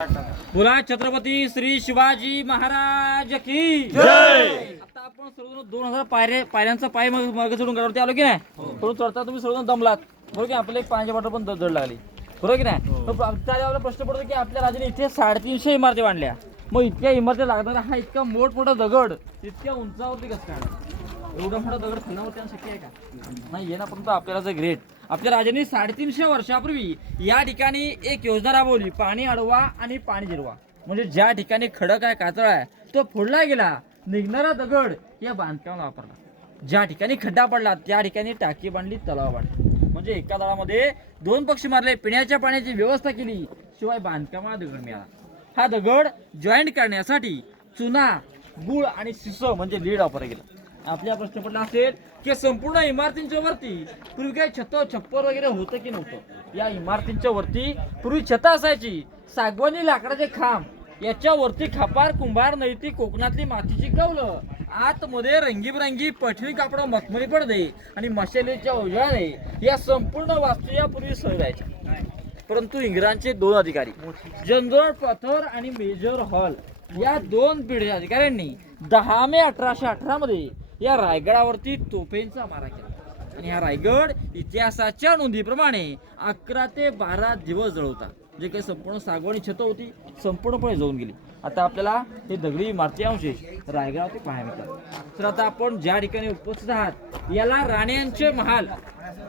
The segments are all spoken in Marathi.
बोला छत्रपती श्री शिवाजी महाराज की जय। आता आपण सर्वजण 2000 पायऱ्यांचा पाय मागे चढून गडावरती आलो की नाही? थोडं चढता तुम्ही सर्वजण दमलात बरोबर की आपले पाण्याच्या बॉटल पण जड लागली बरोबर की नाही? आपल्याला प्रश्न पडतो की आपल्या राजाने इथे 350 इमारती बांधल्या, मग इतक्या इमारती लागणारा हा इतका मोठमोठा दगड इतक्या उंचावरती कसं काय? एवढा मोठा दगड खाण्यावरती शक्य आहे का? नाही आहे ना. परंतु आपल्याला ग्रेट आपल्या राजांनी 350 वर्षापूर्वी या ठिकाणी एक योजना राबवली, पाणी अडवा आणि पाणी जिरवा. म्हणजे ज्या ठिकाणी खडक आहे, कातळ आहे, तो फोडला गेला, निघणारा दगड या बांधकामाला वापरला. ज्या ठिकाणी खड्डा पडला त्या ठिकाणी टाकी बांधली, तलाव बांधली. म्हणजे एका दगडामध्ये 2 पक्षी मारले, पिण्याच्या पाण्याची व्यवस्था केली, शिवाय बांधकामाला दगड मिळाला. हा दगड जॉईंट करण्यासाठी चुना, गुळ आणि शिसं म्हणजे लीड वापरला गेला. आपल्या प्रश्न पडला असेल की संपूर्ण इमारतींच्या वरती पूर्वी काही छप्पर वगैरे होतं की नव्हतं? या इमारतींच्या वरती पूर्वी छत असायची, सागवानी लाकडाचे खांब, याच्या वरती खापार, कुंभार, नैती, कोकणातली मातीची कौलं, आतमध्ये रंगीबरंगी पठणी कापड, मखमली पडदे आणि मशालीच्या उजाळे या संपूर्ण वास्तू यापूर्वी सजवायच्या. परंतु इंग्रजांचे 2 अधिकारी जनरल पथर आणि मेजर हॉल या 2 पिढी अधिकाऱ्यांनी 10 मे 1818 मध्ये या रायगडावरती तोफेंचा मारा केला. आणि हा रायगड इतिहासाच्या नोंदीप्रमाणे 11 ते 12 दिवस जळवता. जे काही संपूर्ण सागवानी छत होती संपूर्णपणे जळून गेली. आता आपल्याला हे दगडी इमारती अवशेष रायगडावरती पाहायला मिळतात. तर आता आपण ज्या ठिकाणी उपस्थित आहात याला राण्यांचे महाल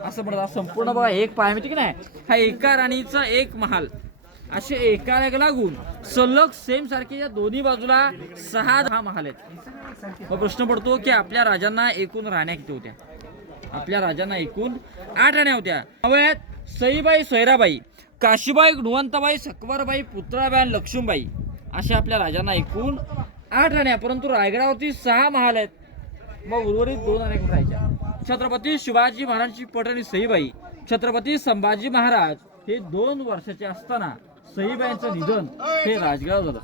असं म्हणतात. संपूर्ण बघा एक पाहायला मिळते की नाही, हा एका राणीचा एक महाल, असे एकाला लागून सलग सेम सारखे या दोन्ही बाजूला 6 महाल आहेत. मग प्रश्न पडतो की आपल्या राजांना एकूण राण्या किती होत्या? आपल्या राजांना एकूण 8 राण्या होत्या. आहेत सईबाई, सोयराबाई, काशीबाई, गुणवंताबाई, सकवारबाई, पुतळाबाई आणि लक्ष्मीबाई अशा आपल्या राजांना एकूण 8 राण्या. परंतु रायगडावरती 6 महाल आहेत, मग उर्वरित 2 राण्या कुठे राहायच्या? छत्रपती शिवाजी महाराजांची पत्नी सईबाई, छत्रपती संभाजी महाराज हे 2 वर्षाचे असताना सईबाईंचं निधन हे राजगडावर झालं.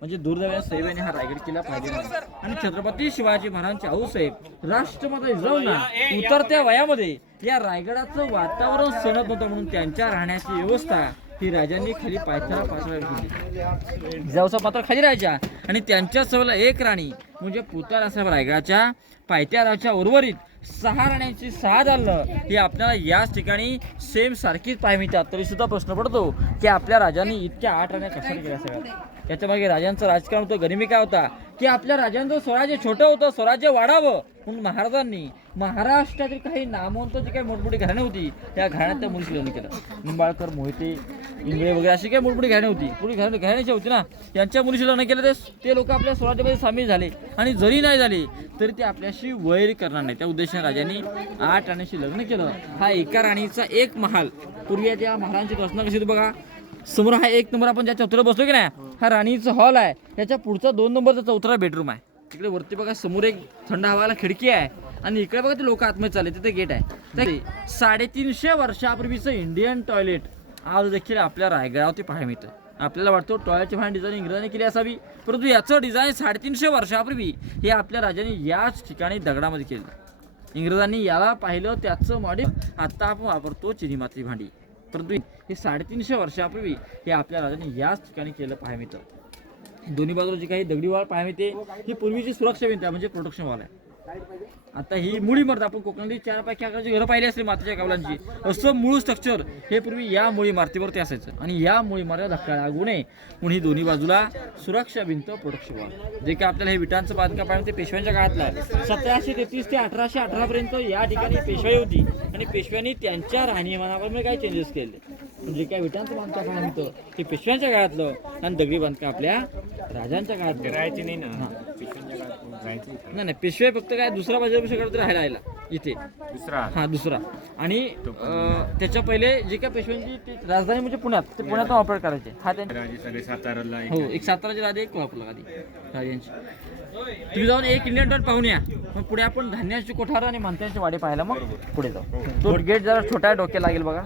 म्हणजे दुर्दैवाने सईबाईंनी हा रायगड किल्ला पाहिजे नाही. आणि छत्रपती शिवाजी महाराजांचे आऊसाहेब राष्ट्रमाता जिजाऊंना उतरत्या वयामध्ये या रायगडाचं वातावरण सणत नव्हतं, म्हणून त्यांच्या राहण्याची व्यवस्था ही राजांनी खाली पायथ्याला पाठवायला केली. जिजाऊचा पात्र खाली राहायच्या आणि त्यांच्या सवयला एक राणी म्हणजे पुतळासाहेब रायगडाच्या पायथ्याच्या उर्वरित 6 राण्यांची 6 दालनं हे आपल्याला याच ठिकाणी सेम सारखीच पाहायला मिळतात. तरी सुद्धा प्रश्न पडतो की आपल्या राजांनी इतक्या 8 राण्या कशाने केल्या सगळ्या? याच्या मागे राजांचं राजकारण होतं, गरिमी काय होता की आपल्या राजांचं स्वराज्य छोटं होतं, स्वराज्य वाढावं म्हणून महाराजांनी महाराष्ट्रातील काही नामवंत जी काही मोठमोठी घराणे होती त्या घराण्यात त्या मुलीशी लग्न केलं. निंबाळकर, मोहिते, इंगळे वगैरे अशी काही मोठमोठी घराणे होती, पुढे घराण्याची होती ना, यांच्या मुलीशी लग्न केलं. ते लोक आपल्या स्वराज्यामध्ये सामील झाले आणि जरी नाही झाले तरी ते आपल्याशी वैर करणार नाही. त्या उद्देशाने राजांनी 8 राण्यांशी लग्न केलं. हा एका राणीचा एक महाल. पूर्वी त्या महालांची रचना कशी होती बघा. समोर हा 1 नंबर आपण ज्या चौथऱ्यावर बसलो की नाही, हा राणीचा हॉल आहे. त्याच्या पुढचा 2 नंबरचा चौथरा बेडरूम आहे. तिकडे वरती बघा समोर एक थंड हवाला खिडकी आहे आणि इकडे बघा ते लोक आतमध्ये चालले, तिथे गेट आहे. 350 वर्षापूर्वीचं इंडियन टॉयलेट आज देखील आपल्या रायगडावरती पाहायला मिळतं. आपल्याला वाटतं टॉयलेटची फार डिझाईन इंग्रजांनी केली असावी, परंतु याचं डिझाईन 350 वर्षापूर्वी हे आपल्या राजांनी याच ठिकाणी दगडामध्ये केलं. इंग्रजांनी याला पाहिलं, त्याचं मॉडेल आता आपण वापरतो चिनी माती भांडी. परंतु हे 350 वर्षापूर्वी हे आपल्या राजांनी याच ठिकाणी केलं पाहायला मिळतं. दोन्ही बाजूला जी काही दगडी वाळ पाहायला मिळते ही पूर्वीची सुरक्षा भिंत म्हणजे प्रोटेक्शन वॉल आहे. आता ही मुळी इमारत आपण कोकणातली 4 पैकी आकाराची घरं पाहिली असली मातीच्या कवलांची, असं मूळ स्ट्रक्चर हे पूर्वी या मुळी इमारतीवरती असायचं. आणि या मुळी इमारतीला धक्का लागू नये म्हणून ही दोन्ही बाजूला सुरक्षा भिंत, प्रोटेक्शन वॉल. जे काय आपल्याला हे विटांचं बांधकाम पाहिजे ते पेशव्यांच्या काळातलं आहे. 1733 ते 1818 पर्यंत या ठिकाणी पेशवाई होती आणि पेशव्यांनी त्यांच्या राहणीमानाप्रमाणे काही चेंजेस केले. म्हणजे काय विटांचं बांधकाम पाहायला मिळतं ते पेशव्यांच्या काळातलं आणि दगडी बांधकाम आपल्या राजांच्या काळात राहायची नाही ना. नाही पेशवे फक्त काय दुसरा बाजारपेक्षाकडे राहायला इथे दुसरा आणि त्याच्या पहिले जे काय पेशव्यांची राजधानी म्हणजे पुण्यात, ते पुण्यातून ऑपरेट करायचे. हा त्यांचे साताराला हो एक साताराचे राजे, एक कोल्हापूरला आधी राजांची. तुम्ही जाऊन एक इंडियन टॉयलेट पाहून या. मग पुढे आपण धान्याची कोठार आणि मंत्र्यांचे वाडे पाहायला मग पुढे जाऊ. तो गेट जरा छोटा डोक्याला लागेल बघा.